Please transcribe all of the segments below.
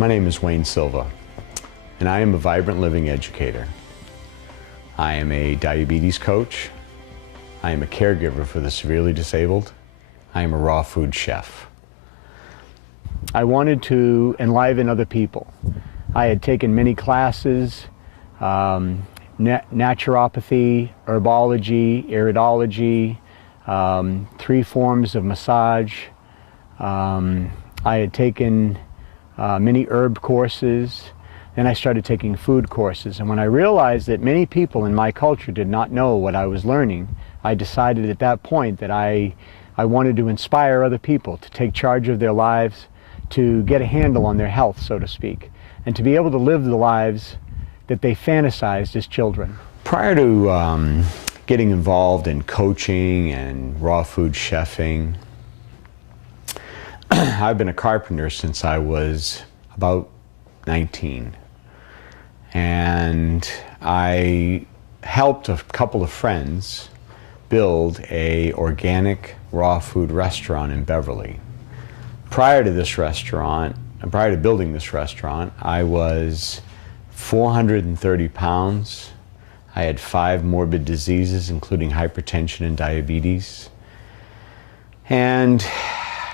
My name is Silva, and I am a vibrant living educator. I am a diabetes coach. I am a caregiver for the severely disabled. I am a raw food chef. I wanted to enliven other people. I had taken many classes, naturopathy, herbology, iridology, 3 forms of massage. I had taken many herb courses. Then I started taking food courses. And when I realized that many people in my culture did not know what I was learning, I decided at that point that I wanted to inspire other people to take charge of their lives, to get a handle on their health, so to speak, and to be able to live the lives that they fantasized as children. Prior to getting involved in coaching and raw food chefing, I've been a carpenter since I was about 19. And I helped a couple of friends build an organic raw food restaurant in Beverly. Prior to building this restaurant, I was 430 pounds. I had 5 morbid diseases, including hypertension and diabetes. And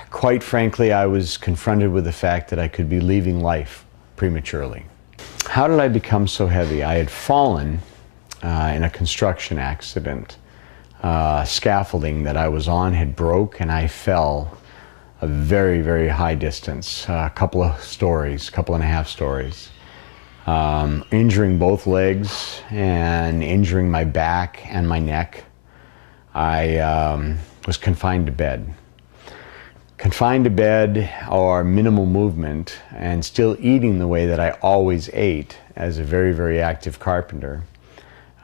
quite frankly, I was confronted with the fact that I could be leaving life prematurely. How did I become so heavy? I had fallen in a construction accident. Scaffolding that I was on had broke, and I fell a very, very high distance, a couple and a half stories, injuring both legs and injuring my back and my neck. I was confined to bed. Confined to bed or minimal movement, and still eating the way that I always ate as a very, very active carpenter.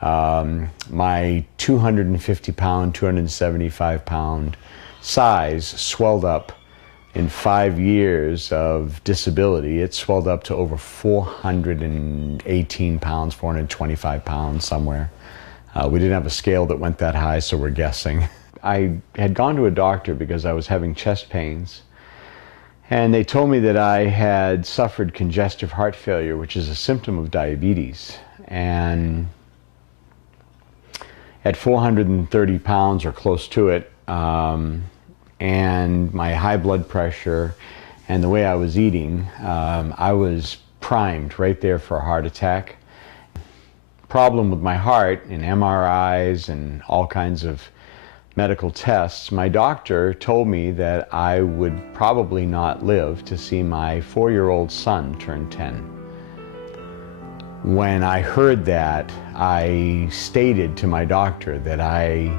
My 250 pound, 275 pound size swelled up in 5 years of disability. It swelled up to over 418 pounds, 425 pounds somewhere. We didn't have a scale that went that high, so we're guessing. I had gone to a doctor because I was having chest pains, and they told me that I had suffered congestive heart failure, which is a symptom of diabetes. And at 430 pounds or close to it, and my high blood pressure and the way I was eating, I was primed right there for a heart attack. Problem with my heart, in MRIs and all kinds of medical tests, my doctor told me that I would probably not live to see my 4-year-old son turn 10. When I heard that, I stated to my doctor that I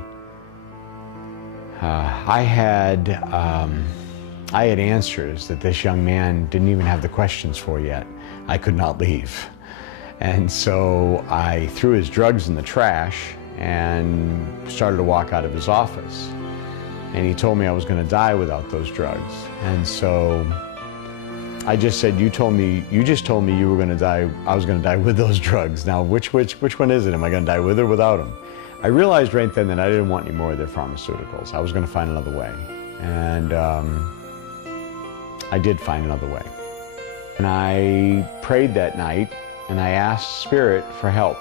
had answers that this young man didn't even have the questions for yet. I could not leave. And so I threw his drugs in the trash and started to walk out of his office. And he told me I was going to die without those drugs. And so I just said, you just told me you were going to die, I was going to die with those drugs. Now, which one is it? Am I going to die with or without them? I realized right then that I didn't want any more of their pharmaceuticals. I was going to find another way. And I did find another way. And I prayed that night, and I asked Spirit for help.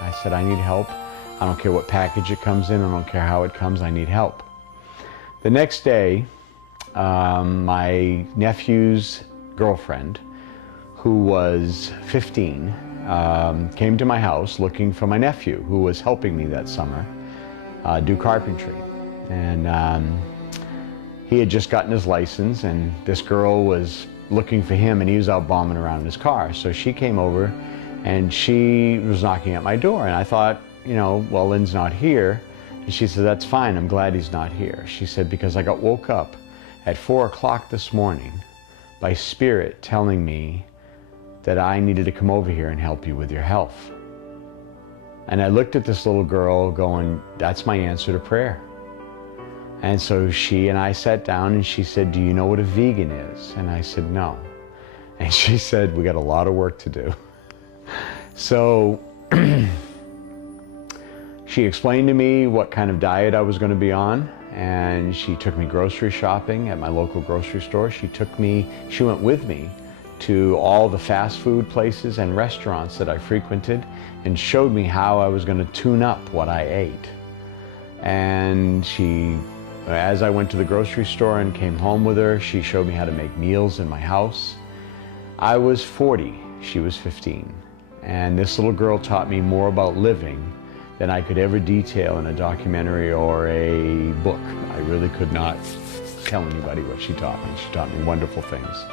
I said, I need help. I don't care what package it comes in. I don't care how it comes. I need help. The next day, my nephew's girlfriend, who was 15, came to my house looking for my nephew, who was helping me that summer do carpentry. And he had just gotten his license, and this girl was looking for him, and he was out bombing around in his car. So she came over, and she was knocking at my door, and I thought, well, Lynn's not here. And she said, that's fine, I'm glad he's not here. She said, because I got woke up at 4 o'clock this morning by Spirit telling me that I needed to come over here and help you with your health. And I looked at this little girl going, that's my answer to prayer. And so she and I sat down, and she said, do you know what a vegan is? And I said, no. And she said, we got a lot of work to do. So she explained to me what kind of diet I was going to be on, and she took me grocery shopping at my local grocery store. She went with me to all the fast food places and restaurants that I frequented and showed me how I was going to tune up what I ate. And she, as I went to the grocery store and came home with her, she showed me how to make meals in my house. I was 40, she was 15. And this little girl taught me more about living than I could ever detail in a documentary or a book. I really could not tell anybody what she taught me. She taught me wonderful things.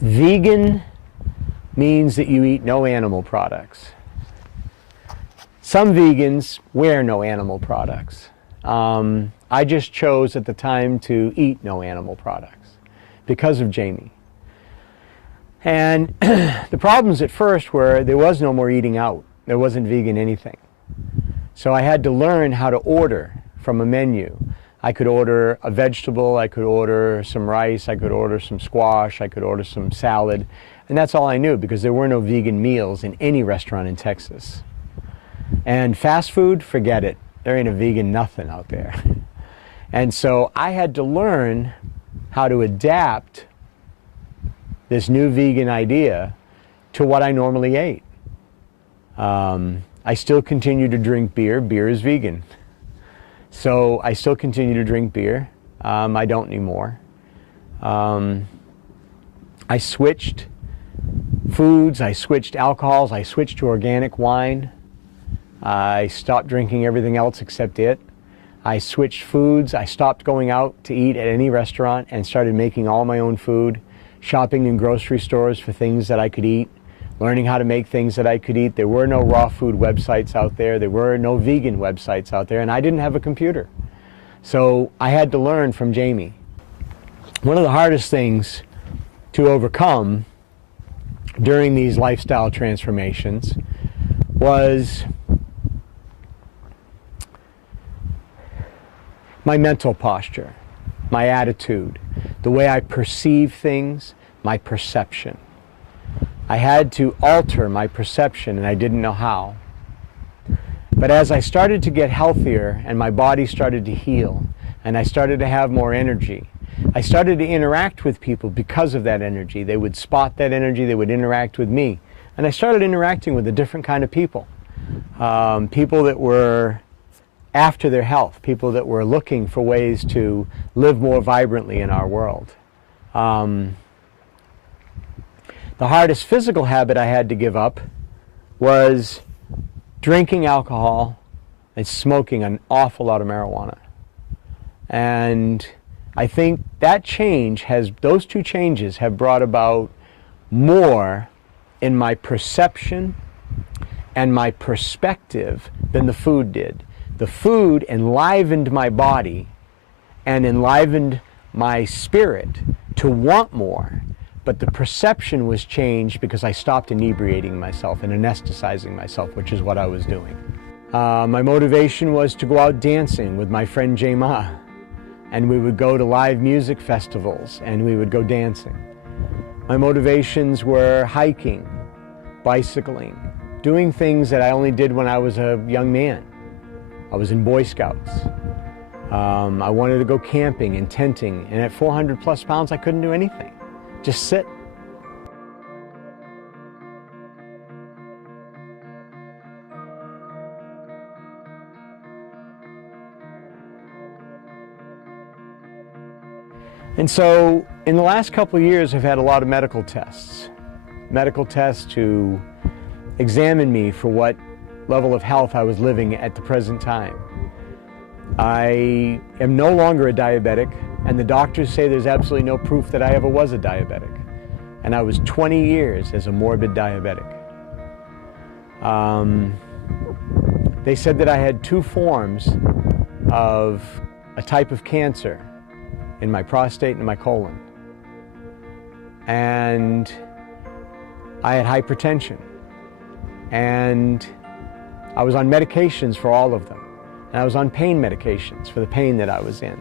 Vegan means that you eat no animal products. Some vegans wear no animal products. I just chose at the time to eat no animal products because of Jamie. And the problems at first were there was no more eating out. There wasn't vegan anything. So I had to learn how to order from a menu. I could order a vegetable, I could order some rice, I could order some squash, I could order some salad, and that's all I knew because there were no vegan meals in any restaurant in Texas. And fast food, forget it. There ain't a vegan nothing out there. And so I had to learn how to adapt this new vegan idea to what I normally ate. I still continue to drink beer. Beer is vegan. So I still continue to drink beer. I don't anymore. I switched foods, I switched alcohols, I switched to organic wine. I stopped drinking everything else except it. I switched foods, I stopped going out to eat at any restaurant and started making all my own food, shopping in grocery stores for things that I could eat, learning how to make things that I could eat. There were no raw food websites out there. There were no vegan websites out there, and I didn't have a computer. So I had to learn from Jamie. One of the hardest things to overcome during these lifestyle transformations was my mental posture, my attitude, the way I perceive things, my perception. I had to alter my perception, and I didn't know how. But as I started to get healthier and my body started to heal and I started to have more energy, I started to interact with people because of that energy. They would spot that energy, they would interact with me. And I started interacting with a different kind of people. People that were after their health, people that were looking for ways to live more vibrantly in our world. The hardest physical habit I had to give up was drinking alcohol and smoking an awful lot of marijuana. And I think that those two changes have brought about more in my perception and my perspective than the food did. The food enlivened my body and enlivened my spirit to want more. But the perception was changed because I stopped inebriating myself and anesthetizing myself, which is what I was doing. My motivation was to go out dancing with my friend Jay Ma. And we would go to live music festivals and we would go dancing. My motivations were hiking, bicycling, doing things that I only did when I was a young man. I was in Boy Scouts. I wanted to go camping and tenting, and at 400 plus pounds I couldn't do anything. Just sit. And so in the last couple of years I've had a lot of medical tests to examine me for what level of health I was living at the present time. I am no longer a diabetic, and the doctors say there's absolutely no proof that I ever was a diabetic. And I was 20 years as a morbid diabetic. They said that I had 2 forms of a type of cancer in my prostate and my colon. And I had hypertension. And I was on medications for all of them. And I was on pain medications for the pain that I was in.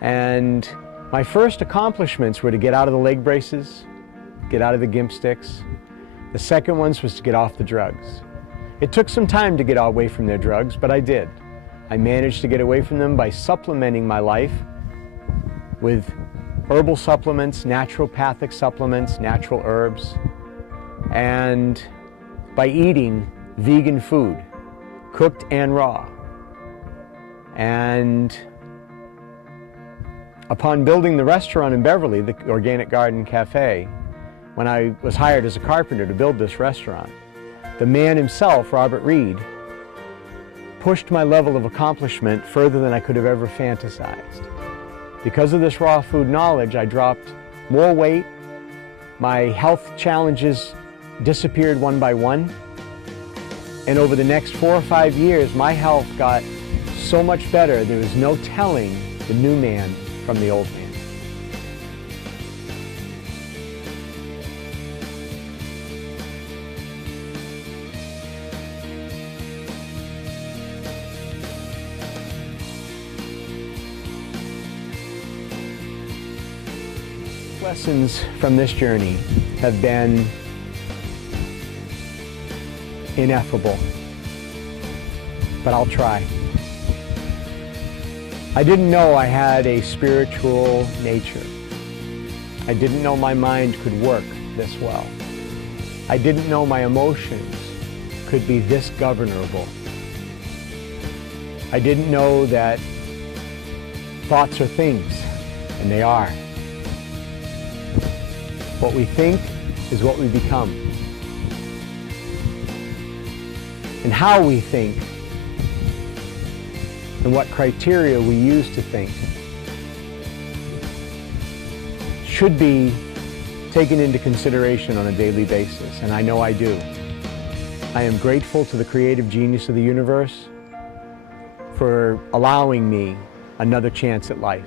And my first accomplishments were to get out of the leg braces, get out of the gimp sticks. The second ones was to get off the drugs. It took some time to get away from their drugs, but I did. I managed to get away from them by supplementing my life with herbal supplements, naturopathic supplements, natural herbs, and by eating vegan food, cooked and raw. And upon building the restaurant in Beverly, the Organic Garden Cafe, when I was hired as a carpenter to build this restaurant, the man himself, Robert Reed, pushed my level of accomplishment further than I could have ever fantasized. Because of this raw food knowledge, I dropped more weight, my health challenges disappeared one by one, and over the next 4 or 5 years, my health got so much better, there was no telling the new man from the old man. Lessons from this journey have been ineffable, but I'll try. I didn't know I had a spiritual nature. I didn't know my mind could work this well. I didn't know my emotions could be this governable. I didn't know that thoughts are things, and they are. What we think is what we become. And how we think and what criteria we use to think should be taken into consideration on a daily basis, and I know I do. I am grateful to the creative genius of the universe for allowing me another chance at life.